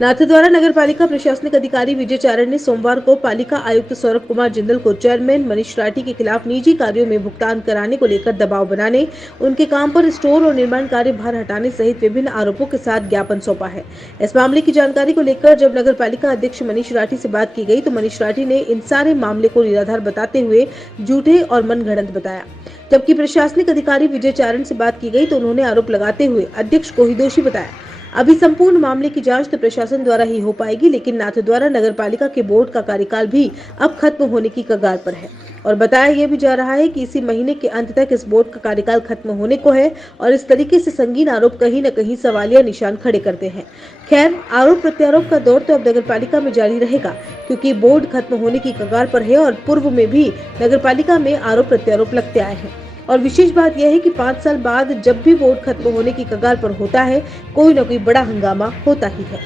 नाथद्वारा नगर पालिका प्रशासनिक अधिकारी विजय चारण ने सोमवार को पालिका आयुक्त सौरभ कुमार जिंदल को चेयरमैन मनीष राठी के खिलाफ निजी कार्यों में भुगतान कराने को लेकर दबाव बनाने, उनके काम पर स्टोर और निर्माण कार्य भार हटाने सहित विभिन्न आरोपों के साथ ज्ञापन सौंपा है। इस मामले की जानकारी को लेकर जब नगर पालिका अध्यक्ष मनीष राठी से बात की गई तो मनीष राठी ने इन सारे मामले को निराधार बताते हुए झूठे और मनगढ़ंत बताया। जबकि प्रशासनिक अधिकारी विजय चारण से बात की गई तो उन्होंने आरोप लगाते हुए अध्यक्ष को ही दोषी बताया। अभी संपूर्ण मामले की जांच तो प्रशासन द्वारा ही हो पाएगी, लेकिन नाथद्वारा नगर पालिका के बोर्ड का कार्यकाल भी अब खत्म होने की कगार पर है और बताया यह भी जा रहा है कि इसी महीने के अंत तक इस बोर्ड का कार्यकाल खत्म होने को है और इस तरीके से संगीन आरोप कहीं न कहीं सवालिया निशान खड़े करते हैं। खैर, आरोप प्रत्यारोप का दौर तो अब नगर पालिका में जारी रहेगा, क्योंकि बोर्ड खत्म होने की कगार पर है और पूर्व में भी नगर पालिका में आरोप प्रत्यारोप लगते आए हैं। और विशेष बात यह है कि 5 साल बाद जब भी बोर्ड खत्म होने की कगार पर होता है, कोई न कोई बड़ा हंगामा होता ही है।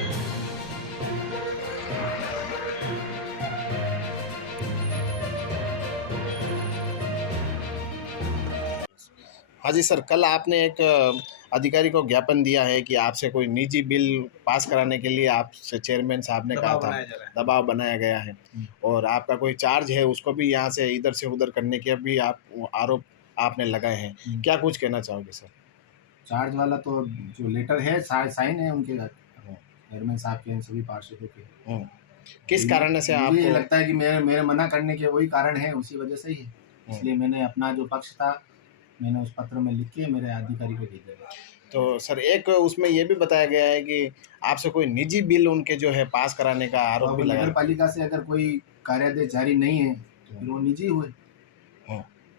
हाँ जी सर, कल आपने एक अधिकारी को ज्ञापन दिया है कि आपसे कोई निजी बिल पास कराने के लिए आपसे चेयरमैन साहब ने कहा था, दबाव बनाया गया है और आपका कोई चार्ज है उसको भी यहाँ से इधर से उधर करने के भी आप आरोप आपने लगाए हैं। क्या कुछ कहना चाहोगे सर? चार्ज वाला तो जो लेटर है साइन है उनके चेयरमैन साहब के, सभी पार्षदों के। किस कारण से आपको मुझे लगता है कि मेरे मना करने के वही कारण है, उसी वजह से ही है। इसलिए मैंने अपना जो पक्ष था मैंने उस पत्र में लिख के मेरे अधिकारी को दे दिया। तो सर एक उसमें ये भी बताया गया है कि आपसे कोई निजी बिल उनके जो है पास कराने का आरोप भी लगा। नगर पालिका से अगर कोई कार्यादेश जारी नहीं है तो फिर वो निजी हुए।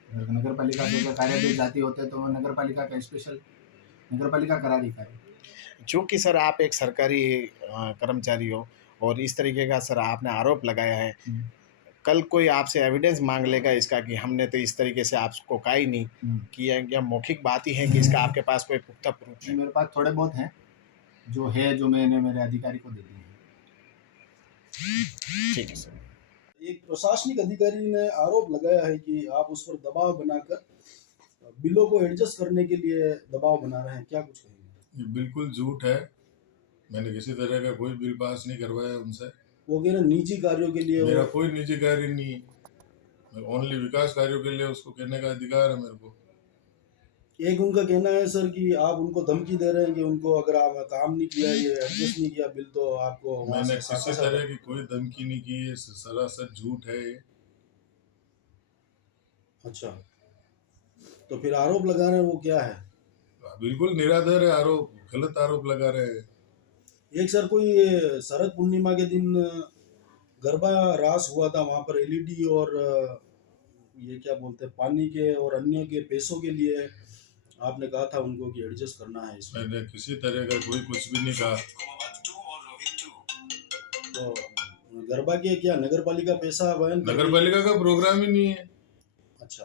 अगर नगर पालिका से कार्यादेश जाती होते तो वो नगर पालिका का स्पेशल नगर पालिका करा दी कार्य। चूँकि सर आप एक सरकारी कर्मचारी हो और इस तरीके का सर आपने आरोप लगाया है, कल कोई आपसे एविडेंस मांग लेगा इसका कि हमने तो इस तरीके से आपको कहा ही नहीं किया, या मौखिक बात ही है कि इसका आपके पास कोई पुख्ता प्रूफ है? मेरे पास थोड़े बहुत हैं जो मैंने मेरे अधिकारी को दे दिए हैं। ठीक है सर। एक प्रशासनिक अधिकारी ने आरोप लगाया है कि आप उस पर दबाव बनाकर बिलों को एडजस्ट करने के लिए दबाव बना रहे हैं, क्या कुछ कहेंगे? ये बिल्कुल झूठ है। मैंने किसी तरह का कोई बिल पास नहीं करवाया उनसे। वो कह रहे निजी कार्यों के लिए। मेरा कोई निजी कार्य नहीं है, ओनली विकास कार्यों के लिए उसको कहने का अधिकार है मेरे को। एक उनका कहना है सर कि आप उनको धमकी दे रहे हैं कि उनको अगर आप काम नहीं किया, ये एडजस्ट नहीं किया बिल, तो आपको। मैंने किसी तरह की कोई धमकी नहीं की है, सरासर झूठ है ये। अच्छा, तो फिर आरोप लगा रहे हैं वो क्या है? बिल्कुल निराधार है आरोप, गलत आरोप लगा रहे हैं। एक सर कोई शरद पूर्णिमा के दिन गरबा रास हुआ था, वहां पर एलईडी और ये क्या बोलते हैं पानी के और अन्य के पैसों के लिए आपने कहा था उनको कि एडजस्ट करना है इसमें। मैंने किसी तरह का कोई कुछ भी नहीं कहा। तो गरबा के क्या नगर पालिका पैसा वहन? नगर पालिका का प्रोग्राम ही नहीं है। अच्छा,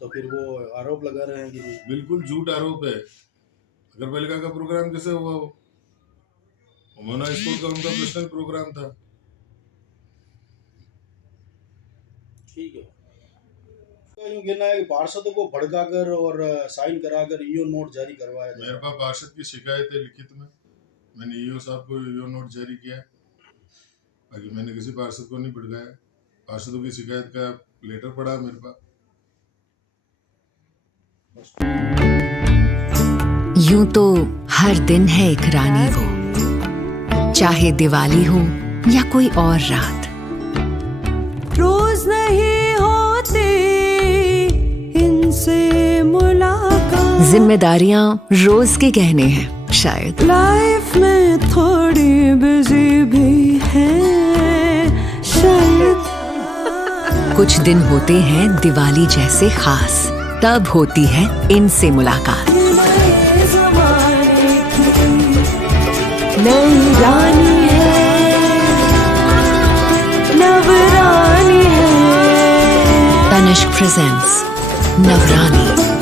तो फिर वो आरोप लगा रहे हैं कि बिल्कुल झूठ आरोप है। नगर पालिका का प्रोग्राम कैसे हुआ? वो मोना स्कूल का उनका पर्सनल प्रोग्राम था। ठीक है। तो यूँ कहना है कि पार्षदों को भड़काकर और साइन कराकर ईओ नोट जारी करवाया जाए। मेरे पास पार्षद की शिकायत है लिखित में, मैंने ईओ साहब को ईओ नोट जारी किया। बाकी मैंने किसी पार्षद को नहीं भड़काया। पार्षदों की शिकायत का लेटर पड़ा मेरे पास। यूं तो हर दिन है एक रानी वो, चाहे दिवाली हो या कोई और रात। रोज नहीं होती इनसे मुलाकात, जिम्मेदारियां रोज के गहने हैं शायद। लाइफ में थोड़ी बिजी भी है शायद। कुछ दिन होते हैं दिवाली जैसे खास, तब होती है इनसे मुलाकात। नई रानी है, नवरानी है। तनिष्क प्रेजेंट्स नवरानी।